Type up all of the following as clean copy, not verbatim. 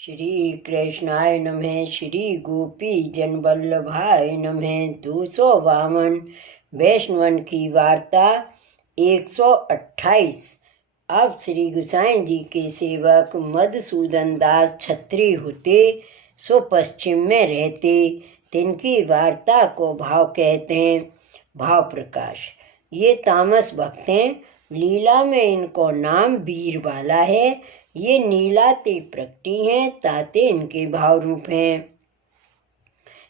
श्री कृष्णाय नमः। श्री गोपी जन वल्लभाय नमः। 252 वैष्णवन की वार्ता 128। अब श्री गोसाई जी के सेवक मधुसूदन दास क्षत्रिय होते, सो पश्चिम में रहते। तिनकी वार्ता को भाव कहते हैं। भाव प्रकाश। ये तामस भक्त हैं। लीला में इनको नाम वीरबाला है। ये नीलाते प्रकटी हैं, ताते इनके भाव रूप हैं।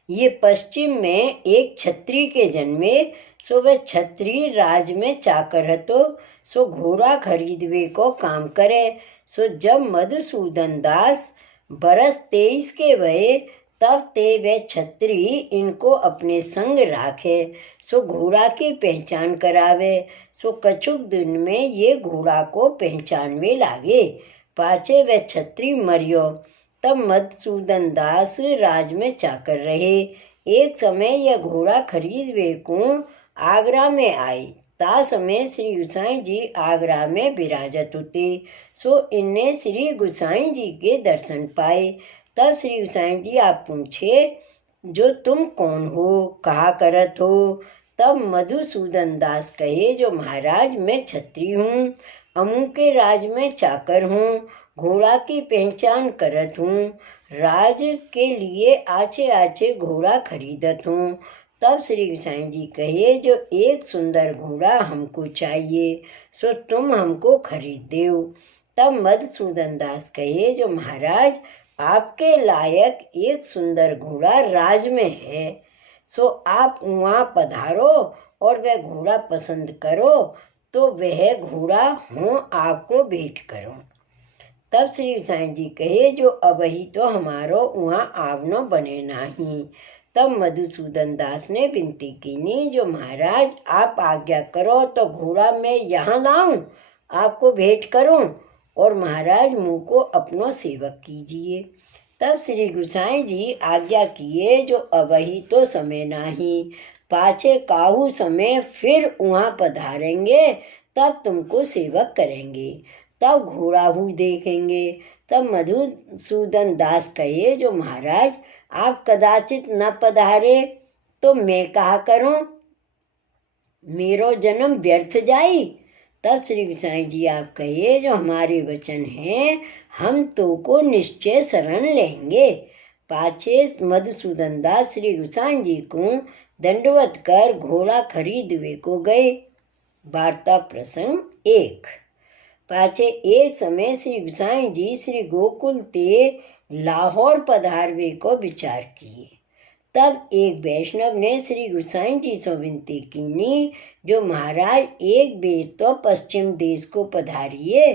ये पश्चिम में एक क्षत्रिय के जन्मे, सो वह क्षत्रिय राज में चाकर हतो, सो घोड़ा खरीदवे को काम करे। सो जब मधुसूदन दास बरस 23 के भये, तब ते वे क्षत्रिय इनको अपने संग राखे, सो घोड़ा की पहचान करावे। सो कछुक दिन में ये घोड़ा को पहचान में लागे। पाचे वे क्षत्रिय मरियो। तब मधुसूदन दास राज में चाकर रहे। एक समय यह घोड़ा खरीदवे को आगरा में आई। ता समय श्री गोसाई जी आगरा में विराजत होते, सो इनने श्री गोसाई जी के दर्शन पाए। तब श्री गोसाई जी आप पूछे, जो तुम कौन हो, कहा करत हो? तब मधुसूदन दास कहे, जो महाराज मैं क्षत्रिय हूँ, अमू के राज में चाकर हूँ, घोड़ा की पहचान करत हूँ, राज के लिए आचे आचे घोड़ा खरीदत हूँ। तब श्री गोसाई जी कहे, जो एक सुंदर घोड़ा हमको चाहिए, सो तुम हमको खरीद देओ। तब मधुसूदन दास कहे, जो महाराज आपके लायक एक सुंदर घोड़ा राज में है, सो आप वहाँ पधारो और वह घोड़ा पसंद करो, तो वह घोड़ा हो आपको भेंट करो। तब श्री गोसाई जी कहे, जो अबही तो हमारो वहाँ आवनो बने नाही। तब मधुसूदन दास ने विनती कीनी, जो महाराज आप आज्ञा करो तो घोड़ा मैं यहाँ लाऊं, आपको भेंट करूं, और महाराज मुँह को अपनो सेवक कीजिए। तब श्री गोसाई जी आज्ञा किए, जो अबही तो समय नाही, पाछे काहू समय फिर वहाँ पधारेंगे, तब तुमको सेवक करेंगे, तब घोड़ा हु देखेंगे। तब मधुसूदन दास कहे, जो महाराज आप कदाचित न पधारे तो मैं कहा करूं, मेरो जन्म व्यर्थ जाई। तब श्री गोसाई जी आप कहे, जो हमारे वचन हैं, हम तो को निश्चय शरण लेंगे। पाछे मधुसूदन दास श्री गोसाई जी को दंडवत कर घोड़ा खरीदवे को गए। वार्ता प्रसंग 1। पाछे एक समय श्री गोसाई जी श्री गोकुल ते लाहौर पधारवे को विचार किए। तब एक वैष्णव ने श्री गोसाई जी से विनती कीनी, जो महाराज एक बेर तो पश्चिम देश को पधारिए।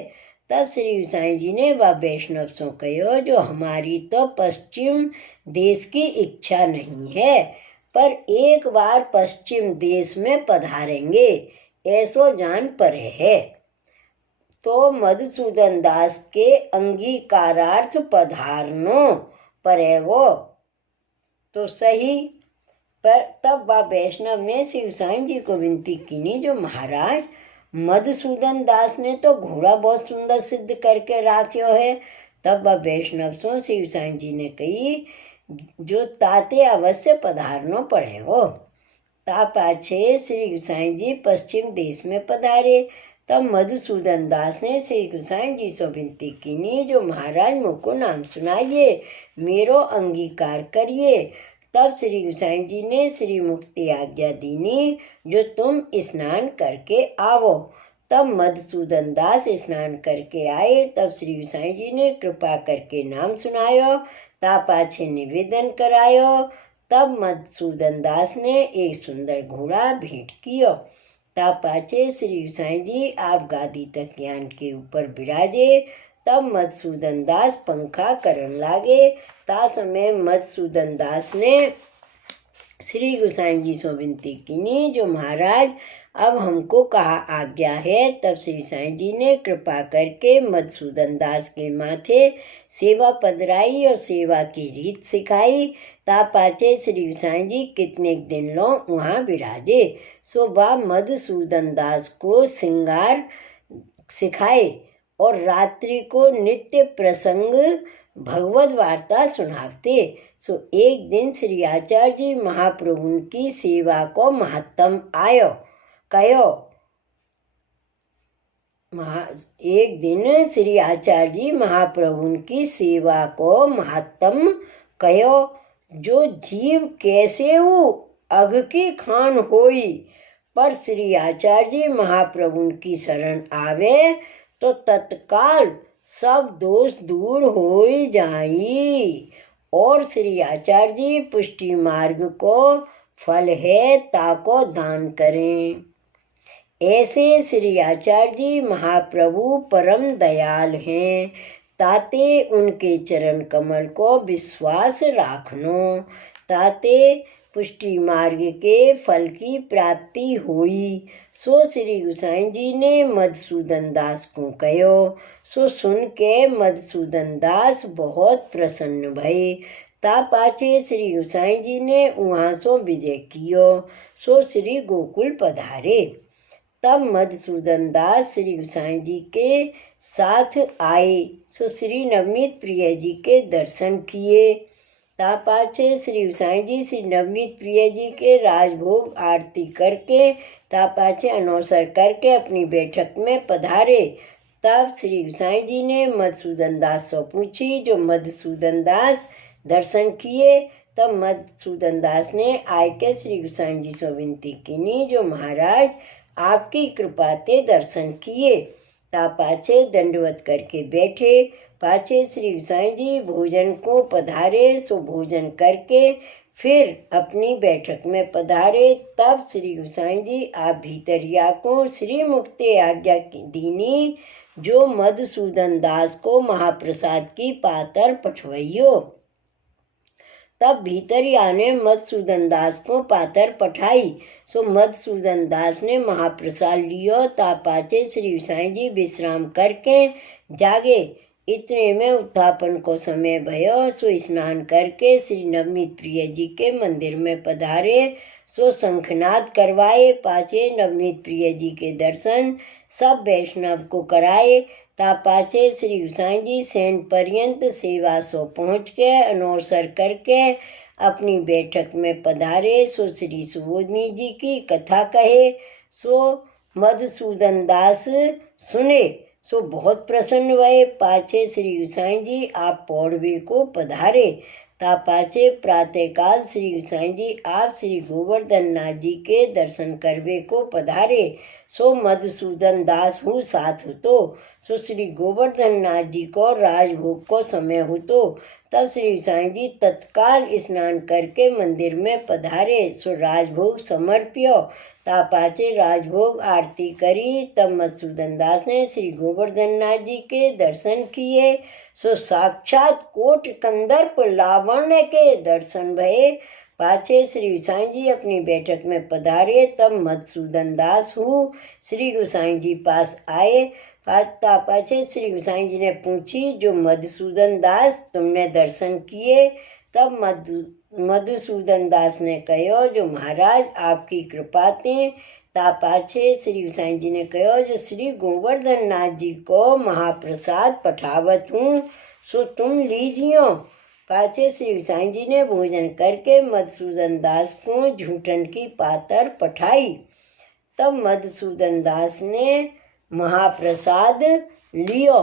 तब श्री गोसाई जी ने वह वैष्णव से कहो, जो हमारी तो पश्चिम देश की इच्छा नहीं है, पर एक बार पश्चिम देश में पधारेंगे, ऐसो जान परे है। तो मधुसूदन दास के अंगीकारार्थ पधारनो परेगो तो सही। पर तब वह वैष्णव ने श्री गोसाई जी को विनती कीनी, जो महाराज मधुसूदन दास ने तो घोड़ा बहुत सुंदर सिद्ध करके राख्यो है। तब वह वैष्णव सो श्री गोसाई जी ने कही, जो ताते अवश्य पधारनो पड़ेगो। ता पाछे श्री गोसाई जी पश्चिम देश में पधारे। तब मधुसूदन दास ने श्री गोसाई जी से विनती कीनी, जो महाराज मुझको नाम सुनाइए, मेरो अंगीकार करिए। तब श्री गोसाई जी ने श्री मुक्ति आज्ञा दीनी, जो तुम स्नान करके आवो। तब मधुसूदन दास स्नान करके आए। तब श्री गोसाई जी ने कृपा करके नाम सुनायो, ता पाछे निवेदन करायो। तब मधुसूदन दास ने एक सुंदर घोड़ा भेंट कियो। ता पाछे श्री गोसाई जी आप गादी तक ज्ञान के ऊपर विराजे। तब मधुसूदन दास पंखा करन लागे। ता समय मधुसूदन दास ने श्री गोसाई जी से विनती कीनी, जो महाराज अब हमको कहा आज्ञा है। तब श्री गोसाई जी ने कृपा करके मधुसूदन दास के माथे सेवा पधराई और सेवा की रीत सिखाई। ता पाचे श्री गोसाई जी कितने दिन लो वहाँ विराजे। सो वह मधुसूदन दास को श्रृंगार सिखाए और रात्रि को नित्य प्रसंग भगवत वार्ता सुनावते। सो एक दिन श्री आचार्य जी महाप्रभु की सेवा को महत्तम आयो कयो। एक दिन श्री आचार्य जी महाप्रभु की सेवा को महत्तम कयो। जो जीव कैसे वो अघ की खान होई, पर श्री आचार्य जी महाप्रभु की शरण आवे तो तत्काल सब दोष दूर हो जाई। और श्री आचार्य जी पुष्टि मार्ग को फल है ताको दान करें। ऐसे श्री आचार्य जी महाप्रभु परम दयाल हैं, ताते उनके चरण कमल को विश्वास राखनो, ताते पुष्टि मार्ग के फल की प्राप्ति हुई। सो श्री गोसाई जी ने मधुसूदन दास को कहो। सो सुन के मधुसूदन दास बहुत प्रसन्न भये। ता पाछे श्री गोसाई जी ने वहाँ सो विजय कियो। सो श्री गोकुल पधारे। तब मधुसूदन दास श्री गोसाई जी के साथ आए। सो श्री नवनीत प्रिय जी के दर्शन किए। ता पाछे श्री गोसाई जी श्री नवनीत प्रिय जी के राजभोग आरती करके ता पाछे अनौसर करके अपनी बैठक में पधारे। तब श्री गोसाई जी ने मधुसूदन दास से पूछी। जो मधुसूदन दास दर्शन किए। तब मधुसूदन दास ने आय के श्री गोसाई जी से विनती की, जो महाराज आपकी कृपा ते दर्शन किए। ता पाछे दंडवत करके बैठे। पाछे श्री गोसाई जी भोजन को पधारे। सो भोजन करके फिर अपनी बैठक में पधारे। तब श्री गोसाई जी आप भीतरिया को श्री मुक्ति आज्ञा की दीनी, जो मधुसूदन दास को महाप्रसाद की पातर पठवइयो। तब भीतरिया ने मधुसूदन दास को पातर पठाई। सो मधुसूदन दास ने महाप्रसाद लियो। ता पाछे श्री गोसाई जी विश्राम करके जागे। इतने में उत्थापन को समय भयो। सो स्नान करके श्री नवनीत प्रिय जी के मंदिर में पधारे। सो शंखनाद करवाए। पाछे नवनीत प्रिय जी के दर्शन सब वैष्णव को कराए। ता पाछे श्री गोसाई जी सैन पर्यंत सेवा सो पहुँच के अनौसर करके अपनी बैठक में पधारे। सो श्री सुबोधनी जी की कथा कहे। सो मधुसूदन दास सुने। सो बहुत प्रसन्न भये। पाछे श्री गोसाई जी आप पौड़वे को पधारे। ता पाछे प्रातःकाल श्री गोसाई जी आप श्री गोवर्धन नाथ जी के दर्शन करवे को पधारे। सो मधुसूदन दास हूँ साथ हुतो। सो श्री गोवर्धन नाथ जी को राजभोग को समय हुतो। तब श्री गोसाई जी तत्काल स्नान करके मंदिर में पधारे। सो राजभोग समर्प्यो। ता पाछे राजभोग आरती करी। तब मधुसूदन दास ने श्री गोवर्धन नाथ जी के दर्शन किए। सो साक्षात कोट कंदर्प लावण्य के दर्शन भये। पाछे श्री गोसाई जी अपनी बैठक में पधारे। तब मधुसूदन दास हूँ श्री गोसाई जी पास आए। पाछे श्री गोसाई जी ने पूछी, जो मधुसूदन दास तुमने दर्शन किए। तब मधुसूदन दास ने कहो, जो महाराज आपकी कृपा ते। ता पाछे श्री गोसाई जी ने कहो, जो श्री गोवर्धन नाथ जी को महाप्रसाद पठावत हूँ, सो तुम लीजियो। पाछे श्री गोसाई जी ने भोजन करके मधुसूदन दास को झूठन की पातर पठाई। तब मधुसूदन दास ने महाप्रसाद लियो।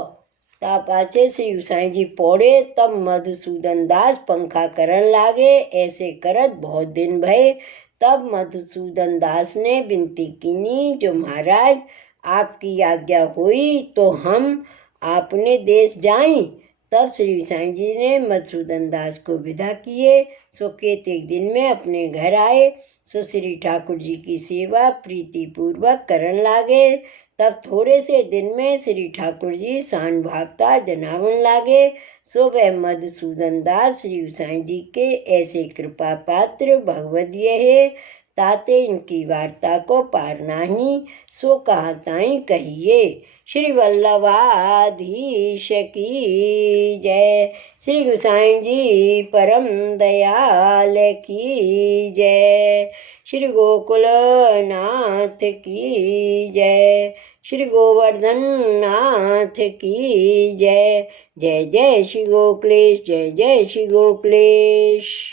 ता पाछे श्री गोसाई जी पौड़े। तब मधुसूदन दास पंखा करन लागे। ऐसे करत बहुत दिन भये। तब मधुसूदन दास ने विनती कीनी, जो महाराज आपकी आज्ञा हुई तो हम आपने देश जाएं। तब श्री गोसाई जी ने मधुसूदन दास को विदा किए। सो केतेक दिन में अपने घर आए। सो श्री ठाकुर जी की सेवा प्रीतिपूर्वक करन लागे। तब थोड़े से दिन में श्री ठाकुर जी शान भावता जनावन लागे। सो वह मधुसूदन दास श्री गोसाई जी के ऐसे कृपा पात्र भगवदीय है, ताते इनकी वार्ता को पार नाही। सो कहाँ ताई कहिए। श्री वल्लभाधीश की जय। श्री गोसाई जी परम दयाल की जय। श्री गोकुल नाथ की जय। श्री गोवर्धन नाथ की जय। जय जय श्री गोकुलेश, जय जय श्री गोकुलेश।